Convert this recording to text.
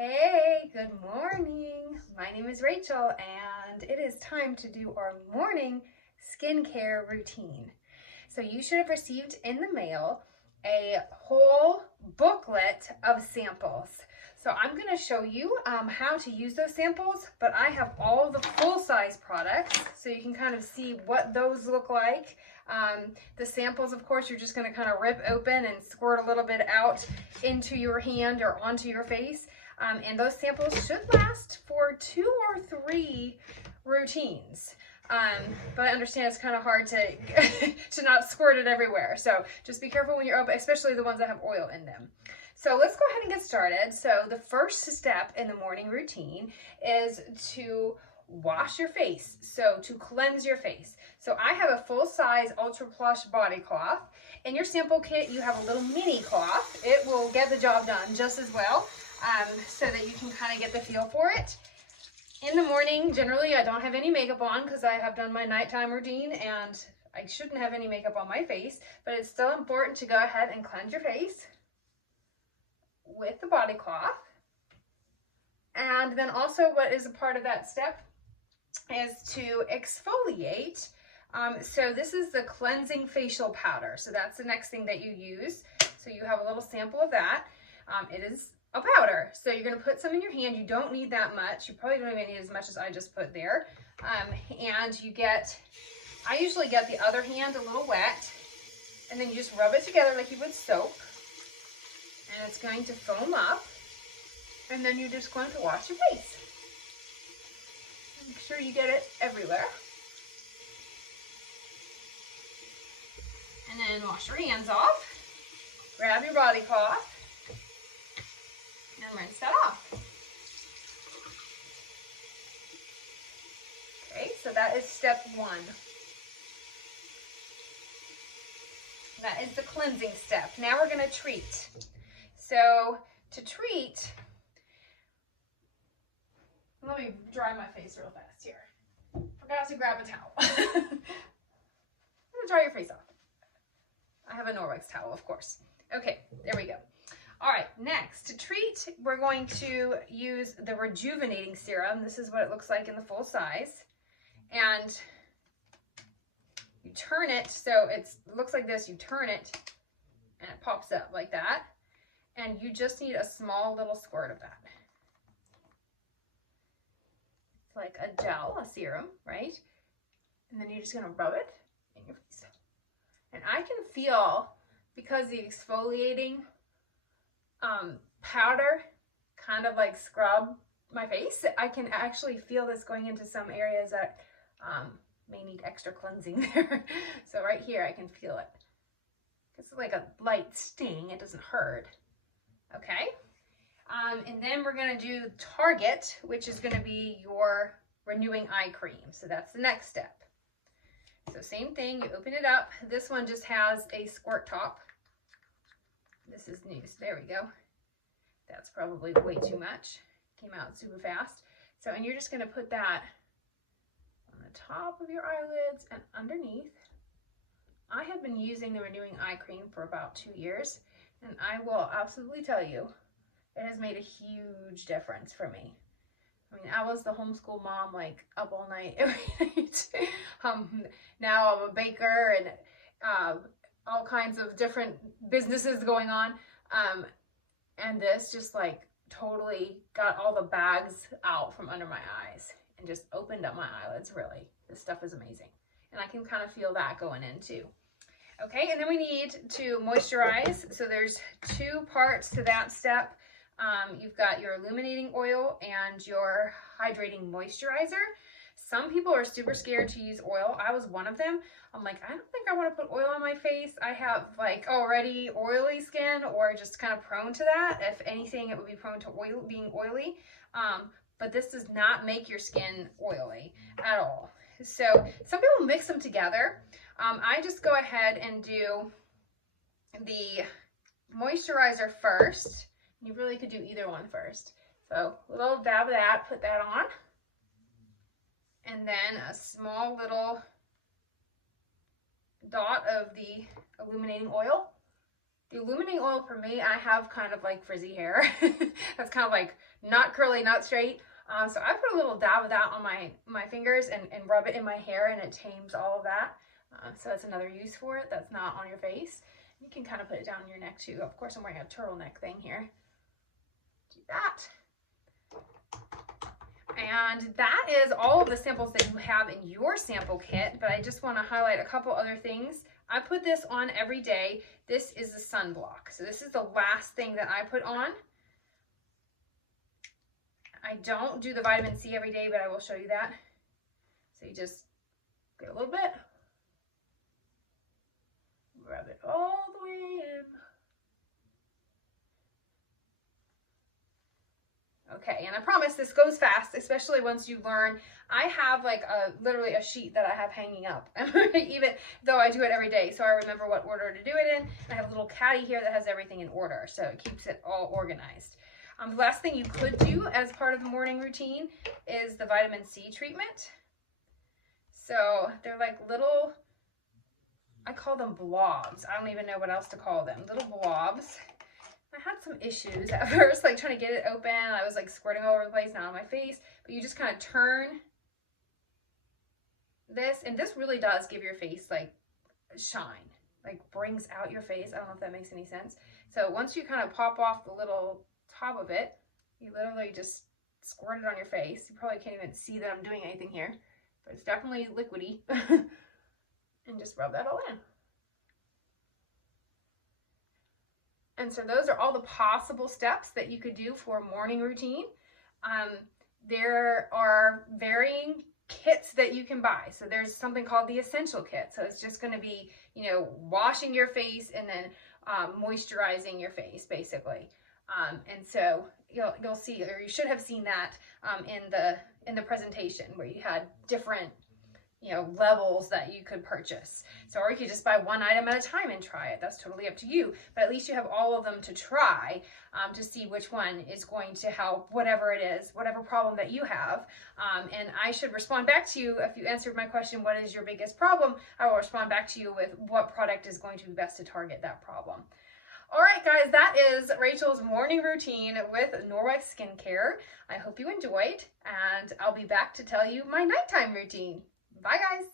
Hey, good morning. My name is Rachel, and it is time to do our morning skincare routine. So you should have received in the mail a whole booklet of samples. So I'm going to show you how to use those samples, but I have all the full-size products, so you can kind of see what those look like. The samples, of course, you're just going to kind of rip open and squirt a little bit out into your hand or onto your face. And those samples should last for 2 or 3 routines. But I understand it's kind of hard to to not squirt it everywhere. So just be careful when you're open, especially the ones that have oil in them. So let's go ahead and get started. So the first step in the morning routine is to wash your face. So to cleanse your face. So I have a full-size Ultra Plush body cloth. In your sample kit, you have a little mini cloth. It will get the job done just as well, so that you can kind of get the feel for it. In the morning, generally, I don't have any makeup on because I have done my nighttime routine and I shouldn't have any makeup on my face, but it's still important to go ahead and cleanse your face with the body cloth. And then also what is a part of that step is to exfoliate. So this is the cleansing facial powder. So that's the next thing that you use. So you have a little sample of that. It is a powder. So you're going to put some in your hand. You don't need that much. You probably don't even need as much as I just put there. And you get, I usually get the other hand a little wet, and then you just rub it together like you would soap. And it's going to foam up. And then you're just going to wash your face. Make sure you get it everywhere. And then wash your hands off. Grab your body cloth. And rinse that off. Okay, so that is step 1. That is the cleansing step. Now we're going to treat. So to treat, let me dry my face real fast here. Forgot to grab a towel. I'm going to dry your face off. I have a Norwex towel, of course. Okay, there we go. All right, next, to treat, we're going to use the Rejuvenating Serum. This is what it looks like in the full size. And you turn it, so it looks like this. You turn it, and it pops up like that. And you just need a small little squirt of that. It's like a gel, a serum, right? And then you're just gonna rub it in your face. And I can feel, because the exfoliating powder kind of like scrub my face, I can actually feel this going into some areas that may need extra cleansing there. So right here I can feel it. It's like a light sting, it doesn't hurt. Okay, and then we're going to do Target, which is going to be your renewing eye cream. So that's the next step. So same thing, you open it up. This one just has a squirt top. This is new, so there we go. That's probably way too much. Came out super fast. So, and you're just going to put that on the top of your eyelids and underneath. I have been using the Renewing Eye Cream for about 2 years, and I will absolutely tell you, it has made a huge difference for me. I mean, I was the homeschool mom, like up all night, every night. Now I'm a baker and all kinds of different businesses going on. And this just like totally got all the bags out from under my eyes and just opened up my eyelids, really. This stuff is amazing. And I can kind of feel that going in too. Okay, and then we need to moisturize. So there's 2 parts to that step. You've got your illuminating oil and your hydrating moisturizer. Some people are super scared to use oil. I was one of them. I'm like, I don't think I want to put oil on my face. I have like already oily skin, or just kind of prone to that. If anything, it would be prone to being oily. But this does not make your skin oily at all. So some people mix them together. I just go ahead and do the moisturizer first. You really could do either one first. So a little dab of that, put that on. And then a small little dot of the illuminating oil. The illuminating oil for me, I have kind of like frizzy hair. That's kind of like not curly, not straight. So I put a little dab of that on my fingers and rub it in my hair, and it tames all of that. So that's another use for it that's not on your face. You can kind of put it down your neck too. Of course, I'm wearing a turtleneck thing here. Do that. And that is all of the samples that you have in your sample kit, but I just want to highlight a couple other things. I put this on every day. This is the sunblock. So this is the last thing that I put on. I don't do the vitamin C every day, but I will show you that. So you just get a little bit, rub it all the way in. Okay, and I promise this goes fast, especially once you learn. I have like literally a sheet that I have hanging up, even though I do it every day, so I remember what order to do it in. I have a little caddy here that has everything in order, so it keeps it all organized. The last thing you could do as part of the morning routine is the vitamin C treatment. So they're like little, I call them blobs. I don't even know what else to call them. Little blobs. I had some issues at first, like trying to get it open. I was like squirting all over the place, not on my face. But you just kind of turn this, and this really does give your face like shine, like brings out your face. I don't know if that makes any sense. So once you kind of pop off the little top of it, you literally just squirt it on your face. You probably can't even see that I'm doing anything here, but it's definitely liquidy. And just rub that all in. And so those are all the possible steps that you could do for a morning routine. There are varying kits that you can buy. So there's something called the essential kit. So it's just going to be, you know, washing your face and then moisturizing your face, basically. And so you'll see, or you should have seen that in the presentation where you had different, you know, levels that you could purchase. So, or you could just buy one item at a time and try it. That's totally up to you. But at least you have all of them to try to see which one is going to help, whatever it is, whatever problem that you have. And I should respond back to you if you answered my question, what is your biggest problem? I will respond back to you with what product is going to be best to target that problem. All right, guys, that is Rachel's morning routine with Norwex Skincare. I hope you enjoyed, and I'll be back to tell you my nighttime routine. Bye, guys.